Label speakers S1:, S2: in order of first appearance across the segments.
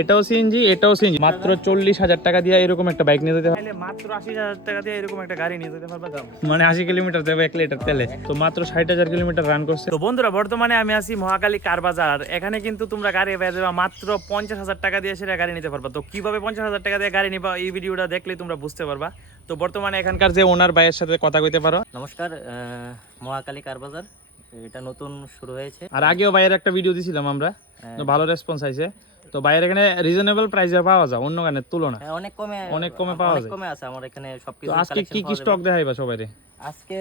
S1: এটাও সিএনজি এটাও সিএনজি মাত্র চল্লিশ হাজার টাকা দিয়ে এরকম একটা বাইক নিয়ে যেতে পারলে মাত্র আশি হাজার টাকা দিয়ে এরকম একটা গাড়ি নিয়ে যেতে পারবে মানে আশি কিলোমিটার দেবে এক লিটার তেলে। তো মাত্র ষাট হাজার কিলোমিটার রান করছে। তো বন্ধুরা বর্তমানে আমি আছি মহাকালী কার বাজার। এখানে কিন্তু তোমরা গাড়ি পেয়ে যাবে মাত্র পঞ্চাশ হাজার টাকা দিয়ে সেটা গাড়ি নিতে পারবা। তো কীভাবে পঞ্চাশ হাজার টাকা দিয়ে গাড়ি নিবা এই ভিডিওটা দেখলে তোমরা বুঝতে পারবা। তো বর্তমানে এখানকার যে ওনার ভাইয়ের সাথে কথা কইতে পারো।
S2: নমস্কার আহ, মহাকালী কারবাজার এটা নতুন শুরু হয়েছে।
S1: আর আগেও ভাইয়ের একটা ভিডিও দিছিলাম আমরা। তো ভালো রেসপন্স আইছে। তো ভাইয়ের এখানে রিজনেবল প্রাইসে পাওয়া যায় অন্য গানের তুলনা
S2: হ্যাঁ, অনেক কমে
S1: অনেক কমে পাওয়া যায়।
S2: কমে আছে আমার এখানে সবকিছু
S1: আজকে কি কি স্টক। দেখাইবা সবাই
S2: আজকে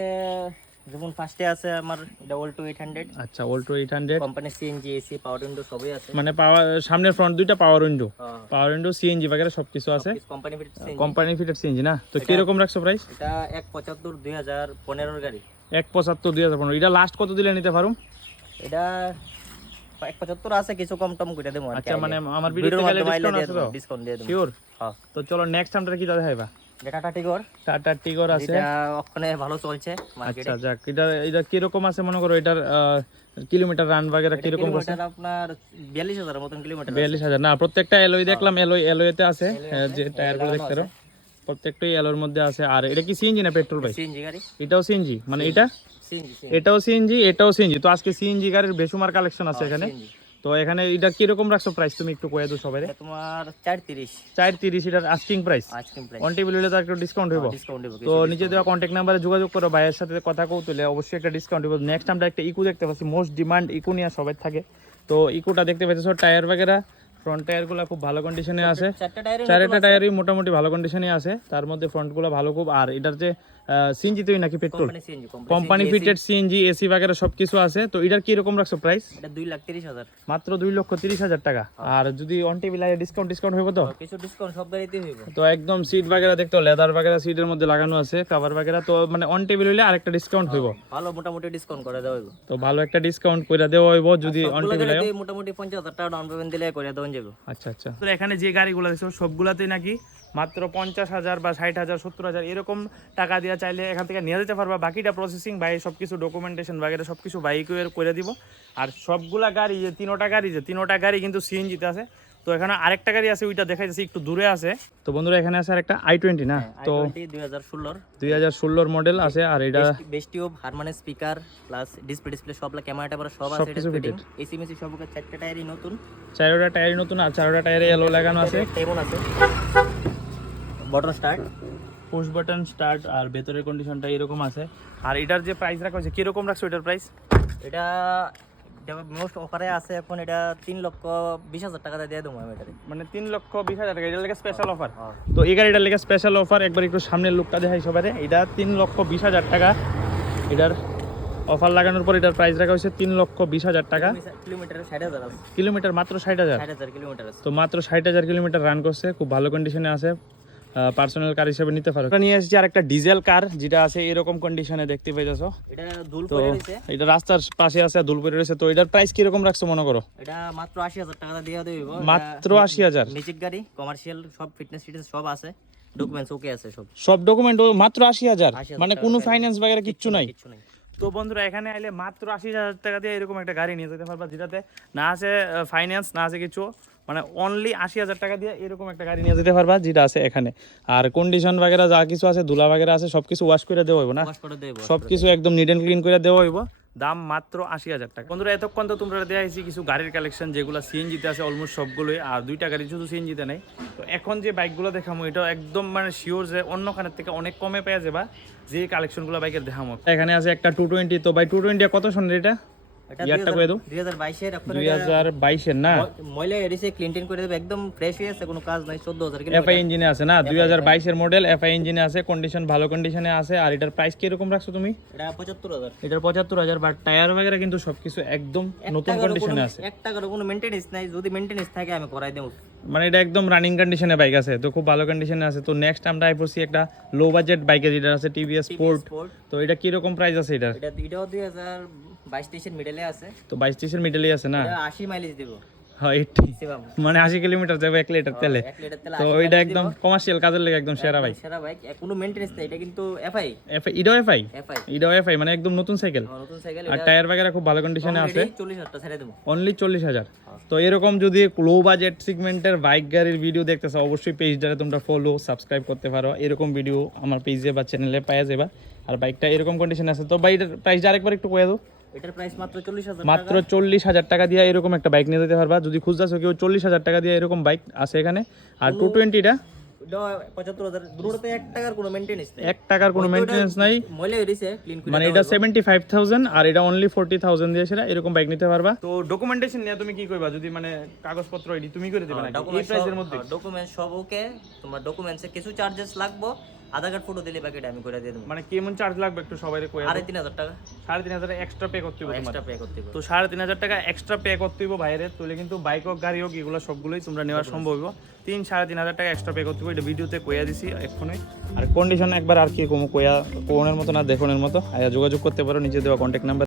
S2: যেমন ফার্স্টে আছে আমার এটা এইট হান্ড্রেড
S1: আচ্ছা Alto eight hundred
S2: company CNG AC power window সবই আছে।
S1: মানে পাওয়ার সামনের ফ্রন্ট দুইটা power window power window CNG বাগেরা সবকিছু আছে।
S2: Company fitted CNG
S1: company fitted CNG না? তো কীরকম রাখছো প্রাইস
S2: এটা এক পঁচাত্তর দুই হাজার পনেরোর গাড়ি।
S1: এক পঁচাত্তর দুই হাজার পনেরো। এটা লাস্ট কত দিলে নিতে পারো
S2: এটা এক পঁচাত্তর আছে কিছু কম টম করে দেবো
S1: আচ্ছা মানে আমার ভিডিওতে গেলে ডিসকাউন্ট আছে তো?
S2: ডিসকাউন্ট দিয়ে দেবো।
S1: শিওর
S2: হ্যাঁ।
S1: তো চলো নেক্সট আমরা কি দেখাইবা
S2: টাটা টিগর
S1: টাটা টিগর আছে।
S2: এটা ওখানে ভালো চলছে মার্কেটে
S1: আচ্ছা যাক এটা এটা কীরকম আছে মনে করো? এটার কিলোমিটার রান বাগেরা কীরকম করছে
S2: কিলোমিটার আপনার বিয়াল্লিশ হাজার মতন কিলোমিটার
S1: বিয়াল্লিশ হাজার। না প্রত্যেকটা এলোই দেখলাম এলোই এলোইতে আছে। যে টায়ারগুলো দেখতে পারো। প্রত্যেকটাই এলোর মধ্যে আছে। আর এটা কি সিএনজি না পেট্রোল ভাই?
S2: সিএনজি গাড়ি।
S1: এটাও সিএনজি মানে এটা? এটাও সিএনজি এটাও সিএনজি তো আজকে সিএনজি গাড়ির বেসুমার কালেকশন আছে এখানে। তো এখানে এটা কীরকম রাখছো প্রাইস তুমি একটু কয়ে দাও সবাই।
S2: তোমার চার তিরিশ।
S1: চার তিরিশ এটার asking price
S2: ice cream price
S1: on table হলে তো একটু ডিসকাউন্ট হইব। তো নিচে দেওয়া কন্ট্যাক্ট নাম্বারে যোগাযোগ করো ভাইয়ের সাথে কথা কৌতুলে অবশ্যই একটা ডিসকাউন্ট হইব। নেক্সট আমরা একটা ইকো দেখতে পাচ্ছি মোস্ট ডিমান্ড ইকো নিয়ে সবাই থাকে। তো ইকোটা দেখতে পাচ্ছ টায়ার বাগেরা। ফ্রন্ট টায়ারগুলো খুব ভালো কন্ডিশনে আছে।
S2: চারটা টায়ারে
S1: টায়ারই মোটামুটি ভালো কন্ডিশনে আছে। তার মধ্যে ফ্রন্টগুলো ভালো খুব। আর এটার যে সিএনজি তুই নাকি petrol
S2: company
S1: fitted CNG AC বাগেরা সবকিছু আছে। তো এটার কি রকম রাখছো প্রাইস
S2: এটা দুই লাখ তিরিশ হাজার।
S1: মাত্র দুই লক্ষ তিরিশ হাজার টাকা। আর যদি অন টেবিল ডিসকাউন্ট ডিসকাউন্ট হইব তো?
S2: কিছু ডিসকাউন্ট সব গাড়িতেই হইব।
S1: তো একদম সিট বাগেরা দেখতো লেদার বাগেরা সিটের মধ্যে লাগানো আছে কাভার বাগেরা। তো মানে অন টেবিল হইলে আরেকটা ডিসকাউন্ট হইব।
S2: ভালো মোটামুটি ডিসকাউন্ট করে দেওয়া হইব।
S1: তো ভালো একটা ডিসকাউন্ট করে দেওয়া হইব যদি অন টেবিল
S2: মোটামুটি পঞ্চাশ হাজার টাকা ডাউন পেমেন্ট দিলে করে দেওয়া যাবে।
S1: আচ্ছা আচ্ছা। তো এখানে যে গাড়িগুলো দেখছ সবগুলাতেই নাকি মাত্র পঞ্চাশ হাজার বা ষাট হাজার সত্তর হাজার এরকম টাকা দিয়ে চাইলে এখান থেকে নিয়ে যেতে পারবা। বাকিটা প্রসেসিং বাই সব কিছু ডকুমেন্টেশন বাগেরা সব কিছু বাইক করে দিব। আর সবগুলা গাড়ি যে তিনোটা গাড়ি যে তিনোটা গাড়ি কিন্তু সিএনজিতে আছে। তো এখানে আরেকটা গাড়ি আছে ওইটা দেখা যাচ্ছে একটু দূরে আছে। তো বন্ধুরা এখানে আছে আরেকটা আই টোয়েন্টি না? তো
S2: দুই হাজার ষোলোর।
S1: দুই হাজার ষোলোর মডেল আছে আর এটা
S2: বেস্ট টিউব হারমানের স্পিকার প্লাস ডিসপ্লে ডিসপ্লে সব ক্যামেরা ট্যামেরা সব আছে এটা ফিটিং এসি মেসি সব চারটা টায়ারই নতুন।
S1: চারোটা টায়ার নতুন আর চারোটা টায়ারে এলো লাগানো আছে।
S2: টেবল আছে। Button start
S1: push button start আর ভেতরের কন্ডিশনটা এরকম আছে। আর এটার যে প্রাইস রাখা হয়েছে কীরকম রাখছো এটার প্রাইস
S2: এটা মোস্ট অফারে আছে এখন এটা তিন লক্ষ বিশ হাজার টাকা দিয়ে দেবো আমি
S1: মানে তিন লক্ষ বিশ হাজার টাকা এটার লেগে স্পেশাল অফার
S2: হ্যাঁ।
S1: তো এই গাড়িটার লেগে স্পেশাল অফার একবার একটু সামনের লুকটা দেখাই সবাই এটা তিন লক্ষ বিশ হাজার টাকা। এটার অফার লাগানোর পর এটার প্রাইস রাখা হয়েছে তিন লক্ষ বিশ হাজার টাকা।
S2: কিলোমিটার
S1: মাত্র ষাট হাজার। তো মাত্র ষাট হাজার কিলোমিটার রান করছে খুব ভালো কন্ডিশনে আছে। পার্সোনাল কার হিসেবে নিতে পারো। এটা নিয়ে এসেছি আর একটা ডিজেল কার যেটা আছে এরকম কন্ডিশনে দেখতে পাইতেছো।
S2: এটা
S1: তো এটা রাস্তার পাশে আছে দুলপুরে রয়েছে। তো এটার প্রাইস কীরকম রাখছো মনে করো?
S2: এটা মাত্র আশি হাজার টাকা দিয়ে দেবো
S1: মাত্র আশি হাজার।
S2: মিউজিক গাড়ি কমার্শিয়াল সব ফিটনেস ফিটনেস সব আছে। ডকুমেন্টস ওকে আছে সব।
S1: সব ডকুমেন্ট মাত্র আশি হাজার। মানে কোনো ফাইন্যান্স বাগেরা কিচ্ছু নাই।
S2: কিচ্ছু নাই।
S1: তো বন্ধুরা এখানে আইলে মাত্র আশি হাজার টাকা দিয়ে এরকম একটা গাড়ি নিয়ে যেতে পারবা যেটাতে না আছে ফাইন্যান্স না আছে কিছু। মানে অনলি আশি হাজার টাকা দিয়ে এরকম একটা গাড়ি নিয়ে যেতে পারবা যেটা আছে এখানে। আর কন্ডিশন বাগেরা যা কিছু আছে ধুলা বাগেরা আছে সবকিছু ওয়াশ করে দেওয়া হইব না?
S2: সবকিছু
S1: সব কিছু একদম নিট অ্যান্ড ক্লিন করে দেওয়া হইব। দাম মাত্র আশি হাজার টাকা। বন্ধুরা, এতক্ষণ তো তোমরা দেওয়া হয়েছি কিছু গাড়ির কালেকশন যেগুলো সিএনজিতে আছে অলমোস্ট সবগুলোই, আর দুইটা গাড়ি শুধু সিএনজিতে নেই। তো এখন যে বাইকগুলো দেখামো এটা একদম মানে শিওর যে অন্যখানের থেকে অনেক কমে পেয়ে যাবা, যে কালেকশনগুলো বাইকের দেখামো। এখানে আছে একটা টু টোয়েন্টি তো বাই টু টোয়েন্টি কত এটা
S2: এটা?
S1: ইয়ারটা করে দাও।
S2: দুই হাজার বাইশের এখন
S1: দুই হাজার বাইশের না?
S2: ময়লা এডিসে ক্লিন করে দেবে একদম ফ্রেশ হয়ে আছে কোনো কাজ নাই চোদ্দ হাজার
S1: এফআই ইঞ্জিনে আছে না? দুই হাজার বাইশের মডেল এফআই ইঞ্জিনে আছে কন্ডিশন ভালো কন্ডিশনে আছে আর এটার প্রাইস কীরকম রাখছো তুমি?
S2: এটা পঁচাত্তর হাজার।
S1: এটার পঁচাত্তর হাজার বাট টায়ার বাগেরা কিন্তু সবকিছু একদম নতুন কন্ডিশনে আছে।
S2: এক টাকারও কোনো মেনটেনেন্স নাই যদি মেনটেনেন্স থাকে আমি করাই দেবো।
S1: মানে এটা একদম রানিং কন্ডিশনে বাইক আছে তো খুব ভালো কন্ডিশনে আছে। তো নেক্সট আমরা আইপড়ছি একটা লো বাজেট বাইকের যেটা আছে টিভিএস স্পোর্ট তো এটা কীরকম প্রাইস আছে
S2: এটা দুই হাজার বাইশ তেইশের মিডলে আছে।
S1: তো বাইশ মিডলেই আছে না?
S2: আশি মাইলেজ দেবো।
S1: হ্যাঁ মানে আশি কিলোমিটার যাবে এক লিটার তেলে। তো একদম কমার্শিয়াল কাজের লেগে একদম সেরা বাইক
S2: সেরা বাইক কোনো মেইনটেনেন্স নেই এটা কিন্তু এফআই
S1: এফআই ইডো এফআই
S2: এফআই
S1: ইডো এফআই মানে একদম নতুন সাইকেল
S2: নতুন সাইকেল
S1: আর টায়ার বাগেরা খুব ভালো কন্ডিশনে আছে।
S2: চল্লিশ হাজার টাকা ছেড়ে দেবো।
S1: অনলি চল্লিশ হাজার। তো এরকম যদি লো বাজেট সেগমেন্টের বাইক গাড়ির ভিডিও দেখতে চাও অবশ্যই পেজটারে তোমরা ফলো সাবস্ক্রাইব করতে পারো। এরকম ভিডিও আমার পেজে বা চ্যানেলে পাওয়া যাবে। আর বাইকটা এরকম কন্ডিশন আছে। তো বাইকের প্রাইসটা আরেকবার একটু কয়ে দাও।
S2: এটার প্রাইস মাত্র চল্লিশ হাজার
S1: মাত্র টাকা দিয়ে এরকম একটা বাইক নিয়ে যেতে পারবা। যদি খুঁজতেছো কেউ চল্লিশ হাজার টাকা দিয়ে এরকম বাইক আছে এখানে। আর টু? টোয়েন্টিটা মানে এটা সেভেন্টি ফাইভ থাউজেন্ড আর এটা অনলি ফোর্টি থাউজেন্ড দিয়ে সেটা এরকম বাইক নিতে পারবা। তো ডকুমেন্টেশন নিয়ে তুমি কি করবা যদি মানে কাগজপত্র তুমি করে দিবে নাকি? এই প্রাইসের
S2: ডকুমেন্ট সব ওকে তোমার ডকুমেন্টসে কিছু চার্জেস লাগবো। আধার কার্ড ফটো দিলে বাকিটা আমি করে দিয়ে দেবো।
S1: মানে কেমন চার্জ লাগবে একটু সবাই কই
S2: আড়াই তিন হাজার টাকা।
S1: সাড়ে তিন হাজার এক্সট্রা পে করতে হবে
S2: এক্সট্রা পে করতে হবে
S1: তো সাড়ে তিন হাজার টাকা এক্সট্রা পে করতে হইব বাইরে তুলে কিন্তু বাইক হোক গাড়ি হোক এগুলো সবগুলোই তোমরা নেওয়া সম্ভব হইব। তিন সাড়ে তিন হাজার টাকা এক্সট্রা পে করতে হবে এটা ভিডিওতে কইয়া দিছি এক্ষুনি। আর কন্ডিশন একবার আর কি কম কইয়া কোনের মতো না দেখনের মতো আয়া যোগাযোগ করতে পারো নিচে দেওয়া কন্ট্যাক্ট নাম্বার